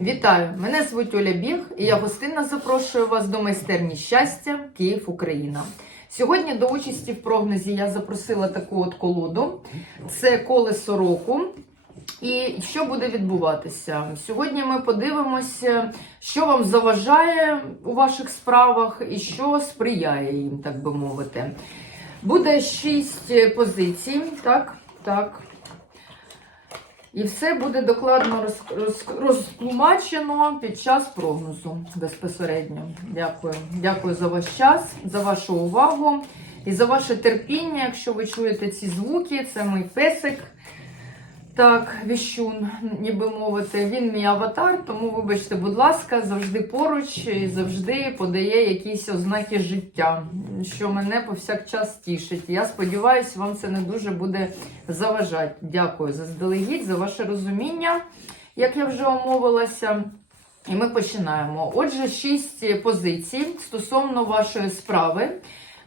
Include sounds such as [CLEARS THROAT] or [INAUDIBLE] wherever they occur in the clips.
Вітаю! Мене звуть Оля Біг, і я гостинно запрошую вас до майстерні щастя Київ, Україна. Сьогодні до участі в прогнозі я запросила таку от колоду. Це колесо року. І що буде відбуватися? Сьогодні ми подивимося, що вам заважає у ваших справах і що сприяє їм, так би мовити. Буде шість позицій, так, так. І все буде докладно роз, роз, розтлумачено під час прогнозу безпосередньо. Дякую. Дякую за ваш час, за вашу увагу і за ваше терпіння. Якщо ви чуєте ці звуки, це мій песик. Так, віщун, ніби мовити, він мій аватар, тому, вибачте, будь ласка, завжди поруч і завжди подає якісь ознаки життя, що мене повсякчас тішить. Я сподіваюся, вам це не дуже буде заважати. Дякую заздалегідь за ваше розуміння, як я вже омовилася. І ми починаємо. Отже, шість позицій стосовно вашої справи.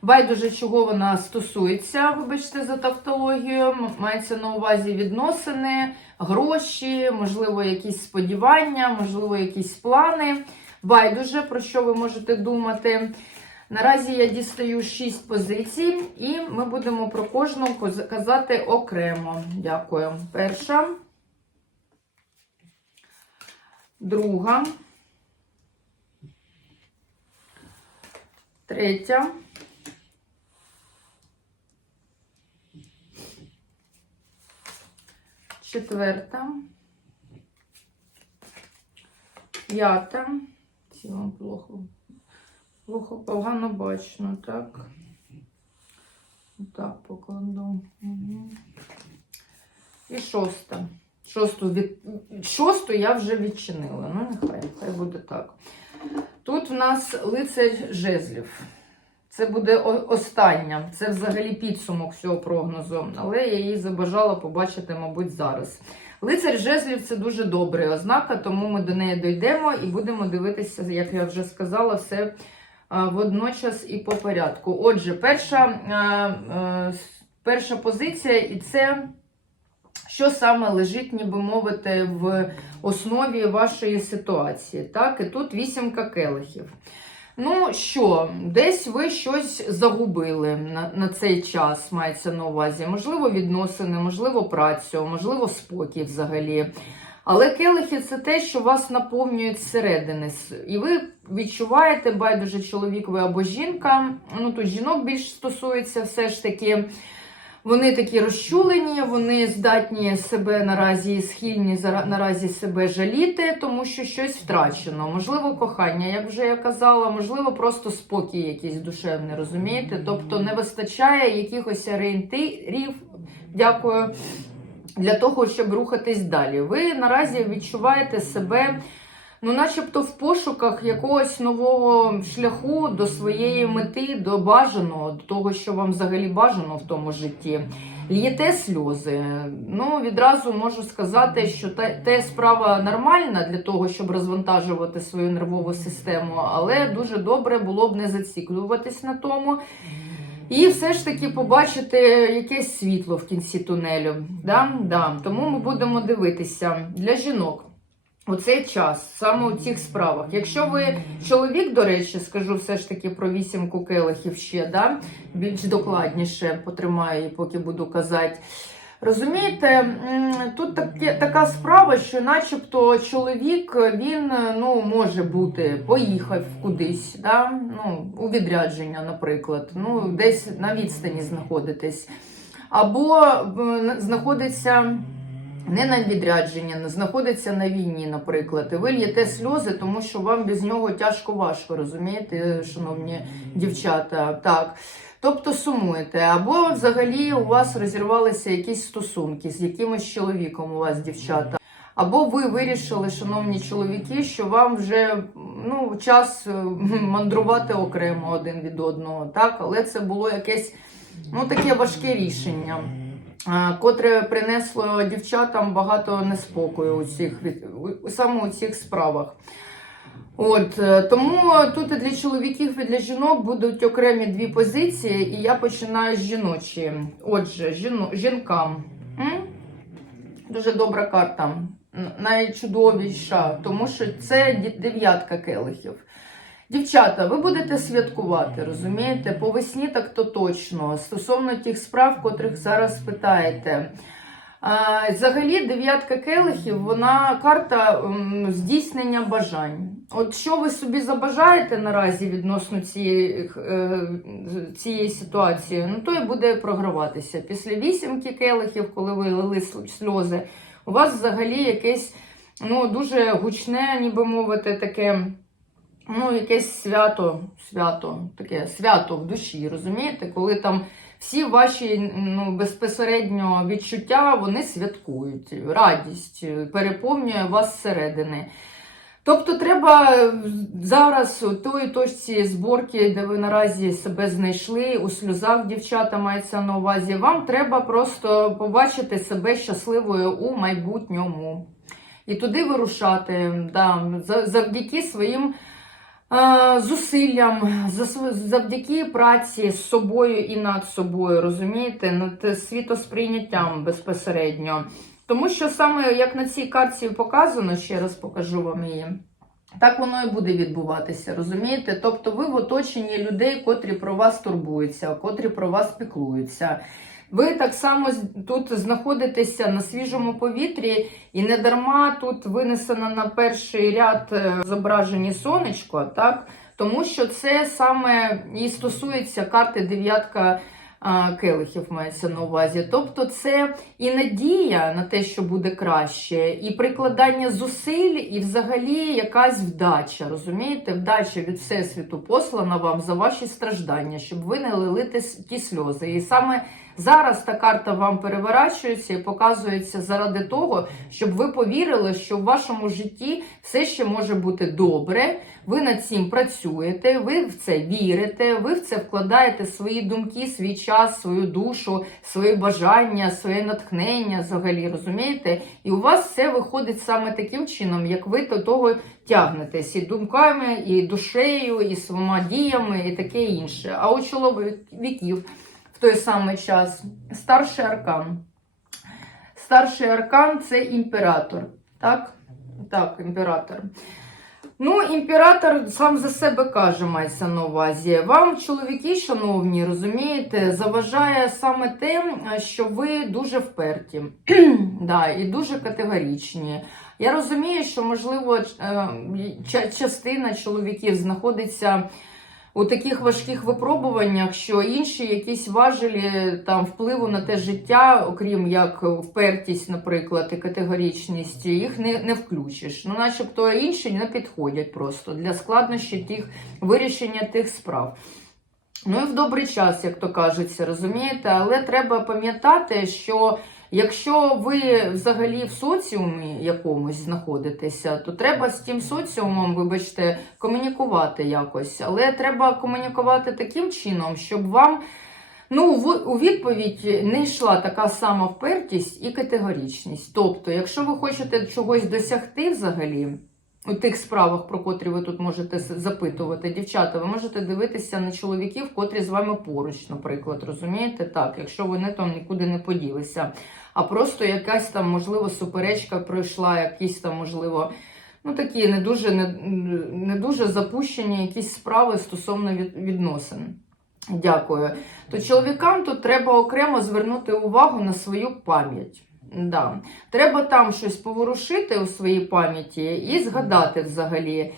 Байдуже, чого вона стосується, вибачте, за тавтологію, мається на увазі відносини, гроші, можливо, якісь сподівання, можливо, якісь плани. Байдуже, про що ви можете думати. Наразі я дістаю 6 позицій, і ми будемо про кожну казати окремо. Дякую. Перша, друга, третя. Четверта, п'ята. Ці вам плохо, плохо погано бачно, так? Так, покладу. Угу. І шоста. Шосту, від... Шосту я вже відчинила. Ну, нехай, хай буде так. Тут в нас лицар жезлів. Це буде остання. Це взагалі підсумок всього прогнозу, але я її забажала побачити, мабуть, зараз. Лицар жезлів це дуже добра ознака, тому ми до неї дійдемо і будемо дивитися, як я вже сказала, все водночас і по порядку. Отже, перша, а, с- перша позиція, і це що саме лежить, ніби мовити, в основі вашої ситуації. Так, і тут вісімка келихів. Ну що, десь ви щось загубили на, на цей час, мається на увазі. Можливо, відносини, можливо, працю, можливо, спокій взагалі. Але келихи це те, що вас наповнюють зсередини. І ви відчуваєте, байдуже чоловік ви або жінка. Ну тут жінок більш стосується все ж таки. Вони такі розчулені, вони здатні себе наразі схильні наразі себе жаліти, тому що щось втрачено. Можливо, кохання, як вже я казала, можливо, просто спокій якийсь душевний, розумієте? Тобто не вистачає якихось орієнтирів. Дякую. Для того, щоб рухатись далі. Ви наразі відчуваєте себе, ну, начебто, в пошуках якогось нового шляху до своєї мети, до бажаного, до того, що вам взагалі бажано в тому житті. Л'єте сльози. Ну, відразу можу сказати, що те, те справа нормальна для того, щоб розвантажувати свою нервову систему, але дуже добре було б не зациклюватись на тому. І все ж таки побачити якесь світло в кінці тунелю. Да? Да. Тому ми будемо дивитися для жінок. У цей час, саме у цих справах. Якщо ви чоловік, до речі, скажу все ж таки про вісімку келихів ще, да? більш докладніше потримаю, поки буду казати. Розумієте, тут таке, така справа, що начебто чоловік він ну, може бути, поїхав кудись, да? ну, у відрядження, наприклад, ну, десь на відстані знаходитись. Або знаходиться не на відрядження, не знаходиться на війні, наприклад, і ви л'єте сльози, тому що вам без нього тяжко важко, розумієте, шановні дівчата. Так. Тобто сумуєте, або взагалі у вас розірвалися якісь стосунки з якимось чоловіком у вас, дівчата. Або ви вирішили, шановні чоловіки, що вам вже ну, час е, [LAUGHS] мандрувати окремо один від одного, так? Але це було якесь ну, таке важке рішення, котре принесло дівчатам багато неспокою у цих, саме у цих справах. От е, тому тут і для чоловіків, і для жінок будуть окремі дві позиції, і я починаю з жіночої. Отже, жіно, жінкам. М? Дуже добра карта. найчудовіша, тому що це дев'ятка келихів. Дівчата, ви будете святкувати, розумієте? По весні так то точно. Стосовно тих справ, котрих зараз питаєте. А, Взагалі, дев'ятка келихів, вона карта м, здійснення бажань. От що ви собі забажаєте наразі відносно цієї, е, цієї ситуації, ну то і буде програватися. Після вісімки келихів, коли ви лили сльози, у вас взагалі якесь ну, дуже гучне, ніби мовити, таке. Ну, якесь свято, свято, таке свято в душі, розумієте? Коли там всі ваші ну, безпосередньо відчуття вони святкують, радість е, переповнює вас зсередини. Тобто треба зараз у тої точці зборки, де ви наразі себе знайшли, у сльозах дівчата мається на увазі, вам треба просто побачити себе щасливою у майбутньому. І туди вирушати, да, завдяки своїм е, зусиллям, завдяки праці з собою і над собою, розумієте, над світосприйняттям безпосередньо. Тому що саме як на цій карті показано, ще раз покажу вам її. Так воно і буде відбуватися, розумієте? Тобто ви в оточенні людей, котрі про вас турбуються, котрі про вас піклуються. Ви так само тут знаходитеся на свіжому повітрі, і не дарма тут винесено на перший ряд е, зображені сонечко, так? Тому що це саме і стосується карти дев'ятка келихів, мається на увазі. Тобто, це і надія на те, що буде краще, і прикладання зусиль, і взагалі якась вдача. Розумієте, вдача від всесвіту послана вам за ваші страждання, щоб ви не лили ті сльози. І саме зараз та карта вам переворачується і показується заради того, щоб ви повірили, що в вашому житті все ще може бути добре. Ви над цим працюєте, ви в це вірите, ви в це вкладаєте свої думки, свій час, свою душу, свої бажання, своє натхнення взагалі, розумієте? І у вас все виходить саме таким чином, як ви до того тягнетесь і думками, і душею, і своїми діями, і таке інше. А у чоловіків той самий час старший аркан. Старший аркан це імператор. Так? Так, імператор. Ну, імператор сам за себе каже, мається на увазі. Вам, чоловіки, шановні, розумієте, заважає саме те, що ви дуже вперті [CLEARS THROAT] да, і дуже категоричні. Я розумію, що, можливо, е, ча- частина чоловіків знаходиться у таких важких випробуваннях, що інші якісь важелі там впливу на те життя, окрім як впертість, наприклад, і категоричність, їх не, не включиш. Ну, начебто інші не підходять просто для складнощів тих вирішення тих справ. Ну і в добрий час, як то кажеться, розумієте, але треба пам'ятати, що якщо ви взагалі в соціумі якомусь знаходитеся, то треба з тим соціумом, вибачте, комунікувати якось. Але треба комунікувати таким чином, щоб вам ну, в- у відповідь не йшла така сама впертість і категоричність. Тобто, якщо ви хочете чогось досягти взагалі. У тих справах, про котрі ви тут можете запитувати, дівчата, ви можете дивитися на чоловіків, котрі з вами поруч, наприклад, розумієте? Так, якщо вони там нікуди не поділися, а просто якась там, можливо, суперечка пройшла, якісь там, можливо, ну такі не дуже, не, не дуже запущені якісь справи стосовно від, відносин. Дякую. То чоловікам тут треба окремо звернути увагу на свою пам'ять. Да. Треба там щось поворушити у своїй пам'яті і згадати взагалі,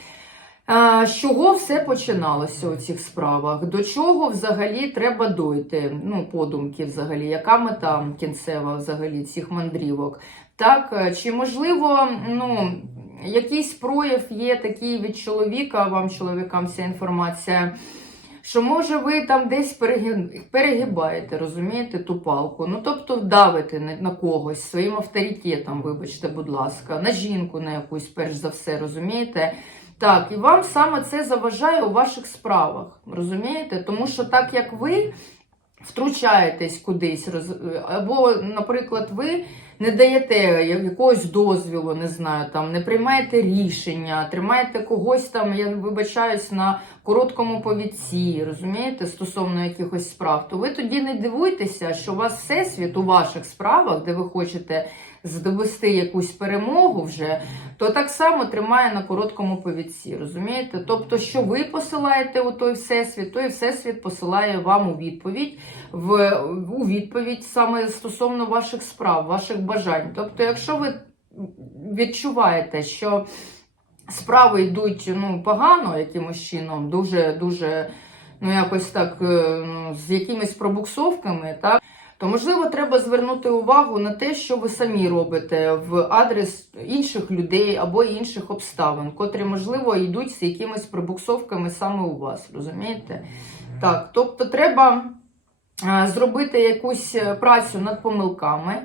з чого все починалося у цих справах, до чого взагалі треба дойти. Ну, подумки взагалі, яка мета кінцева взагалі цих мандрівок. Так, е, чи можливо, ну, якийсь прояв є такий від чоловіка, вам, чоловікам, ця інформація. Що може ви там десь перегибаєте, розумієте, ту палку. Ну, тобто давите на, на когось своїм авторитетом, вибачте, будь ласка, на жінку на якусь, перш за все, розумієте? Так, і вам саме це заважає у ваших справах, розумієте? Тому що так як ви втручаєтесь кудись, роз- або, наприклад, ви не даєте якогось дозвілу, не знаю, там не приймаєте рішення, тримаєте когось там, я вибачаюсь, на короткому повідці, розумієте, стосовно якихось справ, то ви тоді не дивуйтеся, що у вас всесвіт у ваших справах, де ви хочете здобусти якусь перемогу вже, то так само тримає на короткому повідці. Розумієте? Тобто, що ви посилаєте у той всесвіт, той всесвіт посилає вам у відповідь в у відповідь саме стосовно ваших справ, ваших бажань. Тобто, якщо ви відчуваєте, що справи йдуть ну, погано якимось чином, дуже дуже ну якось так е, ну, з якимись пробуксовками, так. То, можливо, треба звернути увагу на те, що ви самі робите в адрес інших людей або інших обставин, котрі, можливо, йдуть з якимись прибуксовками саме у вас. Розумієте? Так, тобто треба зробити якусь е, працю над помилками.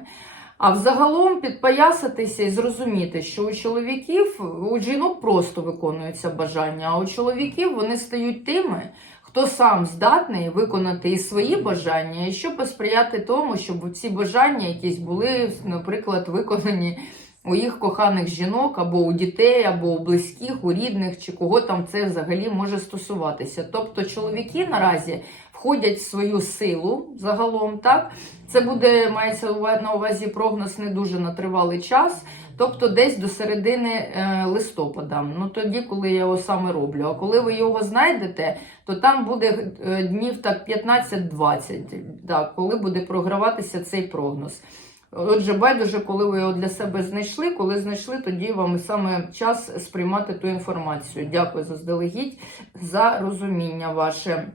А взагалом підпоясатися і зрозуміти, що у чоловіків, у жінок просто виконуються бажання, а у чоловіків вони стають тими, хто сам здатний виконати і свої бажання, і щоб посприяти тому, щоб ці бажання якісь були, наприклад, виконані у їх коханих жінок, або у дітей, або у близьких, у рідних, чи кого там це взагалі може стосуватися. Тобто чоловіки наразі входять в свою силу загалом, так? Це буде, мається на увазі прогноз не дуже на тривалий час, тобто десь до середини е, листопада. Ну тоді, коли я його саме роблю. А коли ви його знайдете, то там буде е, днів так 15-20, так, коли буде програватися цей прогноз. Отже, байдуже, коли ви його для себе знайшли, коли знайшли, тоді вам саме час сприймати ту інформацію. Дякую заздалегідь за розуміння ваше.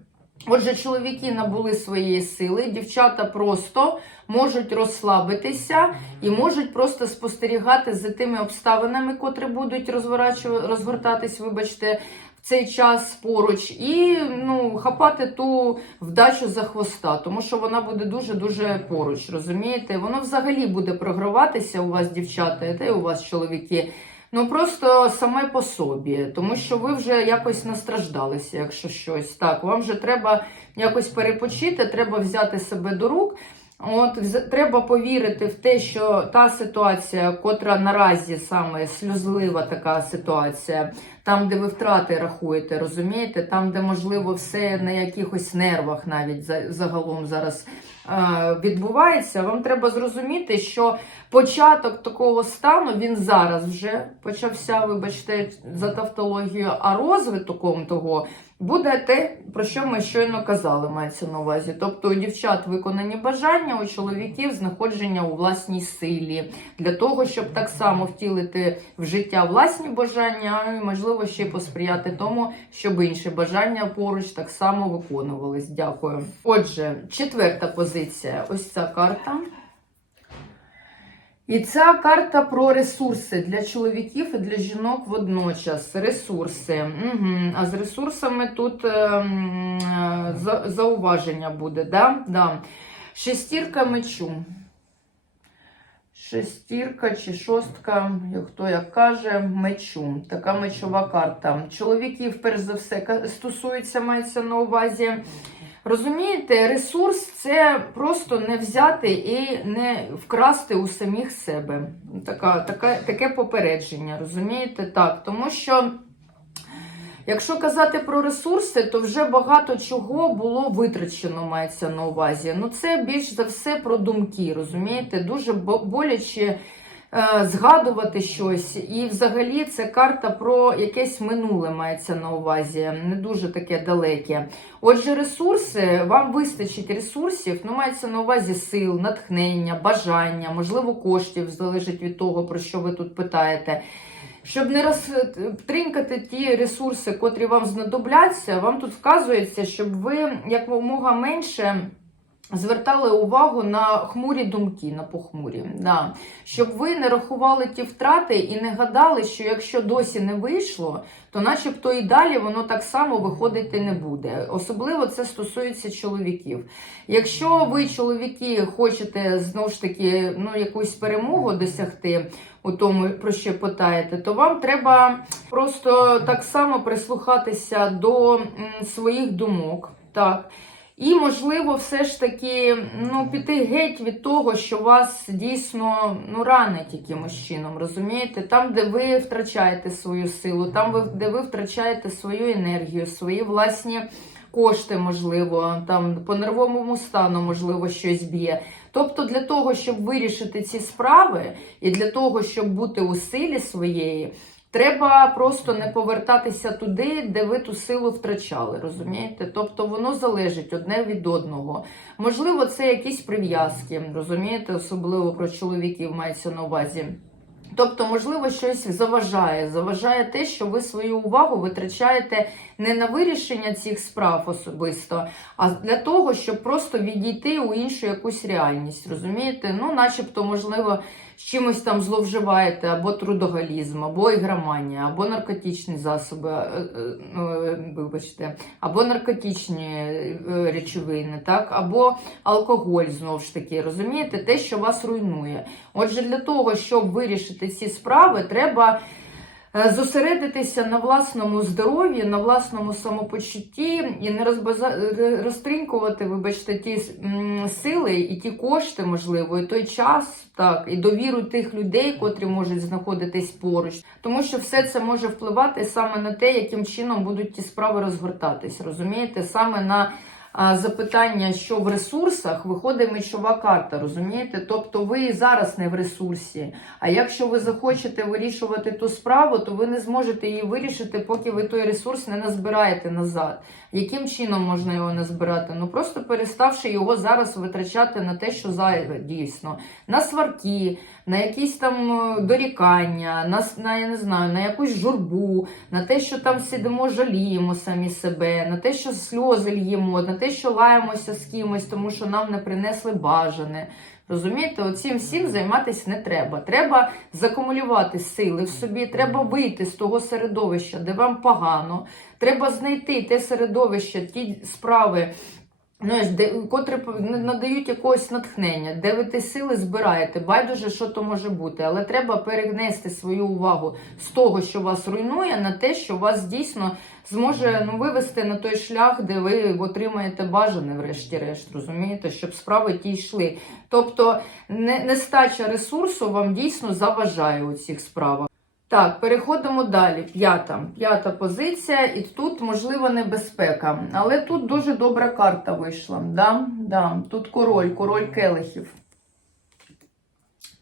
Отже, чоловіки набули своєї сили, дівчата просто можуть розслабитися і можуть просто спостерігати за тими обставинами, котрі будуть розворачу- розгортатись, вибачте, в цей час поруч, і ну, хапати ту вдачу за хвоста, тому що вона буде дуже-дуже поруч, розумієте? Воно взагалі буде програватися у вас, дівчата, та й у вас чоловіки. Ну просто саме по собі, тому що ви вже якось настраждалися, якщо щось. Так, вам вже треба якось перепочити, треба взяти себе до рук. От треба повірити в те, що та ситуація, котра наразі саме сльозлива така ситуація, там, де ви втрати рахуєте, розумієте, там, де можливо все на якихось нервах навіть загалом зараз е, відбувається, вам треба зрозуміти, що початок такого стану він зараз вже почався, вибачте, за тавтологію, а розвитком того буде те, про що ми щойно казали, мається на увазі. Тобто у дівчат виконані бажання, у чоловіків знаходження у власній силі для того, щоб так само втілити в життя власні бажання, а й, можливо ще посприяти тому, щоб інші бажання поруч так само виконувались. Дякую. Отже, четверта позиція. Ось ця карта. І ця карта про ресурси для чоловіків і для жінок водночас. Ресурси. Угу. А з ресурсами тут ем, е, зауваження буде. Да? Да. Шестірка мечу. Шестірка чи шостка, хто як каже, мечу. Така мечова карта. Чоловіків, перш за все, стосується, мається на увазі. Розумієте, ресурс це просто не взяти і не вкрасти у самих себе. Така, така, таке попередження, розумієте? Так, тому що. Якщо казати про ресурси, то вже багато чого було витрачено, мається на увазі. Ну, це більш за все про думки, розумієте? Дуже боляче е, згадувати щось. І взагалі це карта про якесь минуле мається на увазі, не дуже таке далеке. Отже, ресурси, вам вистачить ресурсів, ну, мається на увазі сил, натхнення, бажання, можливо, коштів, залежить від того, про що ви тут питаєте. Щоб не розтринкати ті ресурси, котрі вам знадобляться, вам тут вказується, щоб ви якомога менше звертали увагу на хмурі думки, на похмурі. Да. Щоб ви не рахували ті втрати і не гадали, що якщо досі не вийшло, то начебто і далі воно так само виходити не буде. Особливо це стосується чоловіків. Якщо ви, чоловіки, хочете знову ж таки ну, якусь перемогу досягти у тому, про що питаєте, то вам треба просто так само прислухатися до своїх думок. Так. І, можливо, все ж таки ну, піти геть від того, що вас дійсно ну, ранить якимось чином, розумієте? Там, де ви втрачаєте свою силу, там, де ви втрачаєте свою енергію, свої власні кошти, можливо, там по нервовому стану, можливо, щось б'є. Тобто, для того, щоб вирішити ці справи, і для того, щоб бути у силі своєї, треба просто не повертатися туди, де ви ту силу втрачали. Розумієте? Тобто воно залежить одне від одного. Можливо, це якісь прив'язки, розумієте, особливо про чоловіків мається на увазі. Тобто, можливо, щось заважає. Заважає те, що ви свою увагу витрачаєте не на вирішення цих справ особисто, а для того, щоб просто відійти у іншу якусь реальність. Розумієте? Ну, начебто, можливо, чимось там зловживаєте, або трудоголізм, або ігроманія, або наркотичні засоби, е, е, е, вибачте, або наркотичні речовини, так, або алкоголь знову ж таки. Розумієте, те, що вас руйнує. Отже, для того, щоб вирішити ці справи, треба зосередитися на власному здоров'ї, на власному самопочутті і не розбаза... р- розтринькувати, вибачте, ті сили і ті кошти, можливо, і той час, так, і довіру тих людей, котрі можуть знаходитись поруч. Тому що все це може впливати саме на те, яким чином будуть ті справи розгортатись. Розумієте, саме на запитання, що в ресурсах, виходить мечова карта, розумієте? Тобто ви зараз не в ресурсі. А якщо ви захочете вирішувати ту справу, то ви не зможете її вирішити, поки ви той ресурс не назбираєте назад. Яким чином можна його назбирати? Ну просто переставши його зараз витрачати на те, що зайве дійсно, на сварки, на якісь там е, дорікання, на, на я не знаю, на якусь журбу, на те, що там сидимо, жаліємо самі себе, на те, що сльози л'ємо, на те, що лаємося з кимось, тому що нам не принесли бажане. Розумієте, оцім всім займатися не треба. Треба закумулювати сили в собі, треба вийти з того середовища, де вам погано. Треба знайти те середовище, ті справи, знаєш, де, котрі надають якогось натхнення, де ви ті сили збираєте. Байдуже, що то може бути, але треба перенести свою увагу з того, що вас руйнує, на те, що вас дійсно зможе ну, вивести на той шлях, де ви отримаєте бажане, врешті-решт, розумієте, щоб справи ті йшли. Тобто не- нестача ресурсу вам дійсно заважає у цих справах. Так, переходимо далі. П'ята. П'ята позиція, і тут можливо, небезпека. Але тут дуже добра карта вийшла. Да? Да. Тут король, король келихів.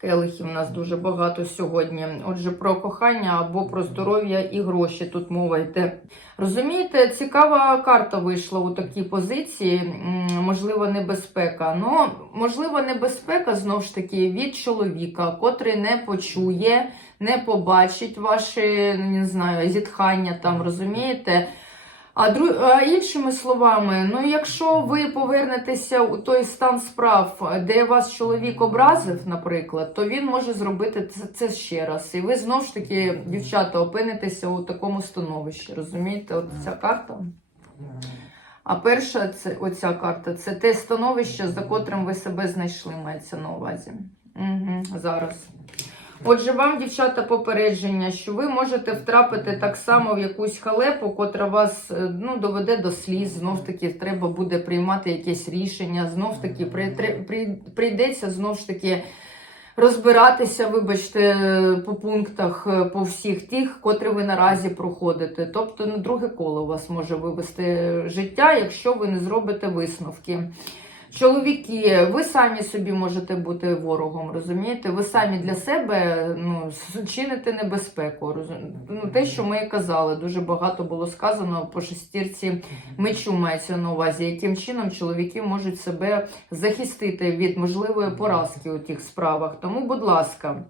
Келихів нас дуже багато сьогодні. Отже, про кохання або про здоров'я і гроші тут мова йде. Розумієте, цікава карта вийшла у такій позиції, можливо, небезпека. Ну, можливо, небезпека знову ж таки від чоловіка, котрий не почує, не побачить ваші, не знаю, зітхання там, розумієте? А, дру... а іншими словами, ну якщо ви повернетеся у той стан справ, де вас чоловік образив, наприклад, то він може зробити це, це ще раз. І ви знову ж таки, дівчата, опинитеся у такому становищі. Розумієте, от ця карта. А перша це оця карта це те становище, за котрим ви себе знайшли, мається на увазі. Угу, зараз. Отже, вам, дівчата, попередження, що ви можете втрапити так само в якусь халепу, котра вас е, ну, доведе до сліз. Знов таки треба буде приймати якесь рішення. Знов таки при, при, прийдеться знов ж таки розбиратися, вибачте, по пунктах, е, по всіх тих, котрі ви наразі проходите. Тобто, на друге коло вас може вивести життя, якщо ви не зробите висновки. Чоловіки, ви самі собі можете бути ворогом, розумієте? Ви самі для себе ну, чините небезпеку. Розумієте? Ну, те, що ми казали, дуже багато було сказано по шестірці мечу мається на увазі, яким чином чоловіки можуть себе захистити від можливої поразки у тих справах. Тому, будь ласка.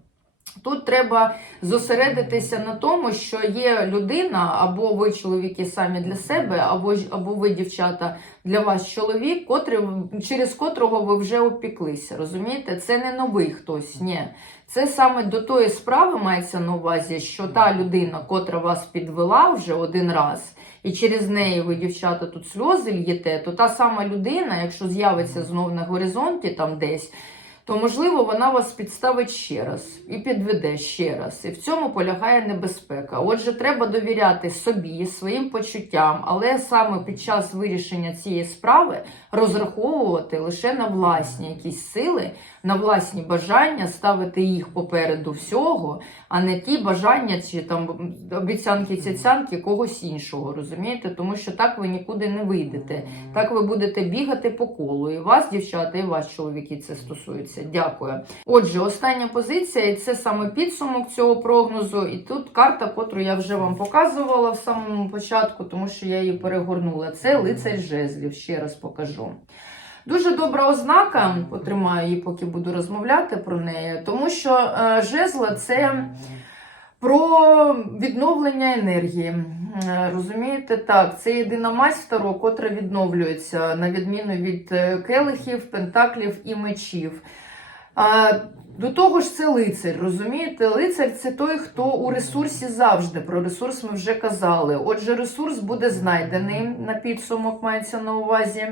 Тут треба зосередитися на тому, що є людина, або ви чоловіки самі для себе, або, або ви, дівчата, для вас чоловік, котрий, через котрого ви вже опіклися. Розумієте? Це не новий хтось. Ні. Це саме до тої справи мається на увазі, що та людина, котра вас підвела вже один раз, і через неї ви, дівчата, тут сльози л'єте, то та сама людина, якщо з'явиться знов на горизонті там десь, то можливо вона вас підставить ще раз і підведе ще раз. І в цьому полягає небезпека. Отже, треба довіряти собі, своїм почуттям, але саме під час вирішення цієї справи розраховувати лише на власні якісь сили, на власні бажання, ставити їх попереду всього, а не ті бажання чи там обіцянки цяцянки когось іншого. Розумієте? Тому що так ви нікуди не вийдете. Так ви будете бігати по колу. І вас, дівчата, і вас, чоловіки, це стосується. Дякую. Отже, остання позиція, і це саме підсумок цього прогнозу. І тут карта, котру я вже вам показувала в самому початку, тому що я її перегорнула. Це лицар жезлів. Ще раз покажу. Дуже добра ознака, потримаю її, поки буду розмовляти про неї, тому що е, жезла це про відновлення енергії. Е, Розумієте, так, це єдина масть Таро, котра відновлюється, на відміну від е, келихів, пентаклів і мечів. До того ж, це лицар, розумієте? Лицар це той, хто у ресурсі завжди. Про ресурс ми вже казали. Отже, ресурс буде знайдений на підсумок, мається на увазі.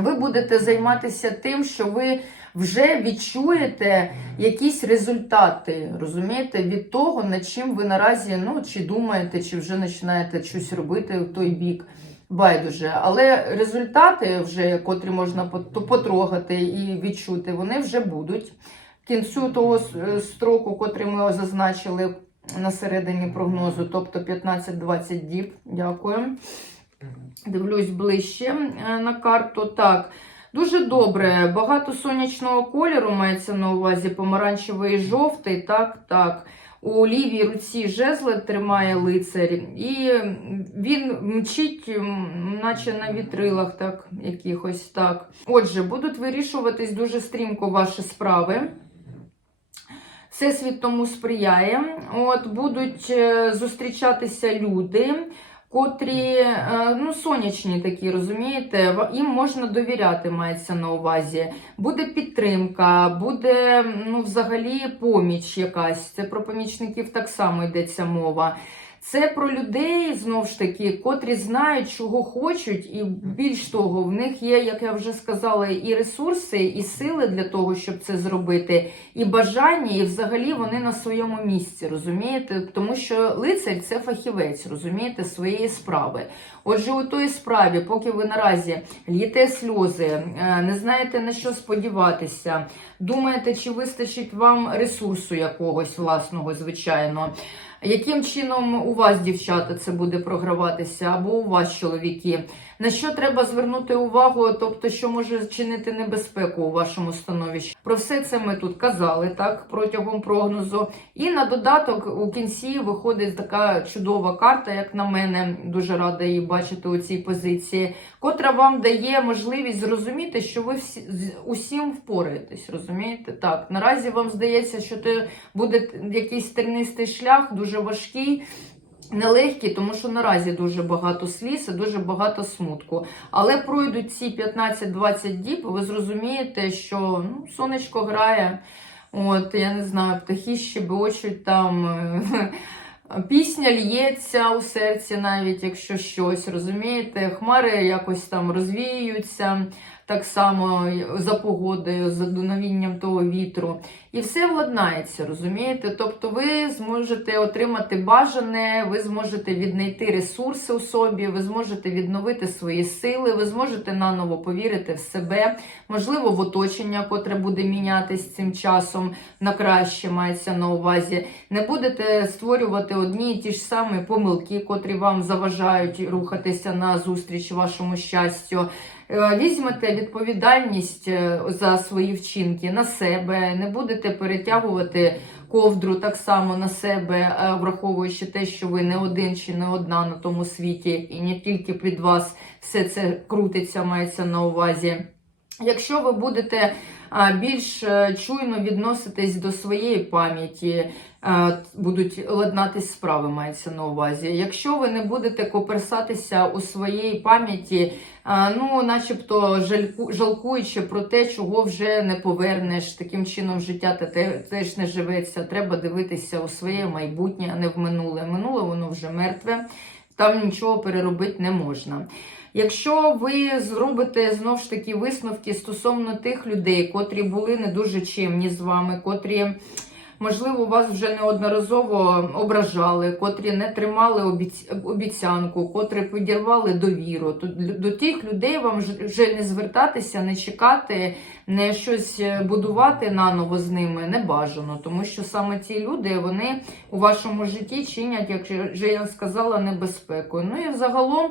Ви будете займатися тим, що ви вже відчуєте якісь результати, розумієте, від того, над чим ви наразі ну, чи думаєте, чи вже починаєте щось робити в той бік. Байдуже, але результати, вже котрі можна потрогати і відчути, вони вже будуть. В кінцю того строку, котрий ми зазначили на середині прогнозу, тобто 15-20 діб. Дякую. Дивлюсь ближче е, на карту. Так, дуже добре. Багато сонячного кольору мається на увазі, помаранчевий і жовтий. Так, так. У лівій руці жезли тримає лицар, і він мчить, наче на вітрилах, так, якихось так. Отже, будуть вирішуватись дуже стрімко ваші справи. Всесвіт тому сприяє. От будуть е, зустрічатися люди, котрі е, ну, сонячні такі, розумієте, їм можна довіряти, мається на увазі. Буде підтримка, буде ну, взагалі поміч якась. Це про помічників так само йдеться мова. Це про людей, знову ж таки, котрі знають, чого хочуть, і більш того, в них є, як я вже сказала, і ресурси, і сили для того, щоб це зробити, і бажання, і взагалі вони на своєму місці, розумієте? Тому що лицар це фахівець, розумієте, своєї справи. Отже, у той справі, поки ви наразі літе сльози, е, не знаєте на що сподіватися, думаєте, чи вистачить вам ресурсу якогось власного, звичайно. Яким чином у вас, дівчата, це буде програватися, або у вас, чоловіки? На що треба звернути увагу, тобто, що може чинити небезпеку у вашому становищі? Про все це ми тут казали так протягом прогнозу. І на додаток у кінці виходить така чудова карта, як на мене, дуже рада її бачити у цій позиції, котра вам дає можливість зрозуміти, що ви всі з усім впораєтесь. Розумієте? Так, наразі вам здається, що це буде якийсь тернистий шлях, дуже важкий. Нелегкі, тому що наразі дуже багато сліз і дуже багато смутку. Але пройдуть ці 15-20 діб, ви зрозумієте, що ну, сонечко грає. От, я не знаю, птахи щебечуть там. е, [LAUGHS] Пісня лється у серці, навіть якщо щось, розумієте, хмари якось там розвіюються, так само за погодою, за дуновінням того вітру. І все владнається, розумієте? Тобто ви зможете отримати бажане, ви зможете віднайти ресурси у собі, ви зможете відновити свої сили, ви зможете наново повірити в себе, можливо, в оточення, котре буде мінятись цим часом на краще, мається на увазі. Не будете створювати одні і ті ж самі помилки, котрі вам заважають рухатися на зустріч вашому щастю. Е, Візьмете відповідальність е, за свої вчинки на себе, не будете перетягувати ковдру так само на себе, е, враховуючи те, що ви не один чи не одна на тому світі, і не тільки під вас все це крутиться, мається на увазі. Якщо ви будете більш е, чуйно відноситись до своєї пам'яті, е, будуть ладнатись справи, мається на увазі. Якщо ви не будете коперсатися у своїй пам'яті, ну, начебто жальку, жалкуючи про те, чого вже не повернеш, таким чином життя те- теж не живеться. Треба дивитися у своє майбутнє, а не в минуле. Минуле воно вже мертве, там нічого переробити не можна. Якщо ви зробите знов ж таки висновки стосовно тих людей, котрі були не дуже чимні з вами, котрі, можливо, вас вже неодноразово ображали, котрі не тримали обіцянку, котрі підірвали довіру, то до тих людей вам вже не звертатися, не чекати, не щось е, будувати наново з ними не бажано, тому що саме ці люди вони у вашому житті чинять, як вже я сказала, небезпеку. Ну і загалом,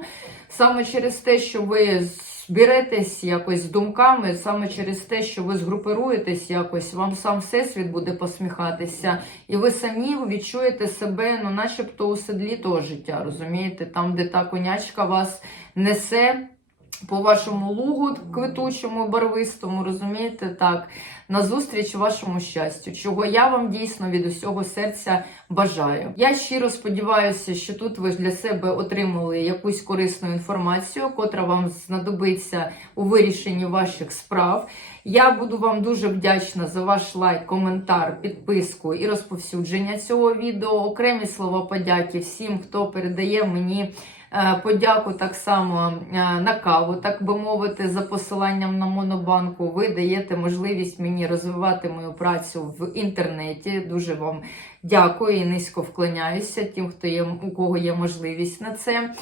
саме через те, що ви зберетесь якось з думками, саме через те, що ви згрупируєтесь якось, вам сам всесвіт буде посміхатися, і ви самі відчуєте себе, ну, начебто у седлі того життя, розумієте, там, де та конячка вас несе. По вашому лугу квитучому, барвистому, розумієте, так, назустріч вашому щастю, чого я вам дійсно від усього серця бажаю. Я щиро сподіваюся, що тут ви для себе отримали якусь корисну інформацію, котра вам знадобиться у вирішенні ваших справ. Я буду вам дуже вдячна за ваш лайк, коментар, підписку і розповсюдження цього відео. Окремі слова подяки всім, хто передає мені. Е, Подяку так само е, на каву, так би мовити, за посиланням на Монобанку. Ви даєте можливість мені розвивати мою працю в інтернеті. Дуже вам дякую і низько вклоняюся тим, хто є, у кого є можливість на це.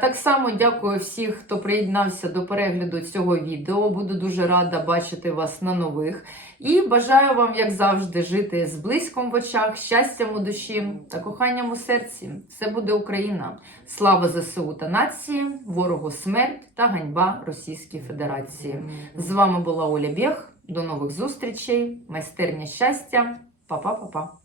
Так само дякую всіх, хто приєднався до перегляду цього відео. Буду дуже рада бачити вас на нових. І бажаю вам, як завжди, жити з близьком в очах, щастям у душі та коханням у серці. Все буде Україна! Слава ЗСУ та нації, ворогу смерть та ганьба Російській Федерації. З вами була Оля Бєх. До нових зустрічей, майстерня щастя, Па-па-па-па.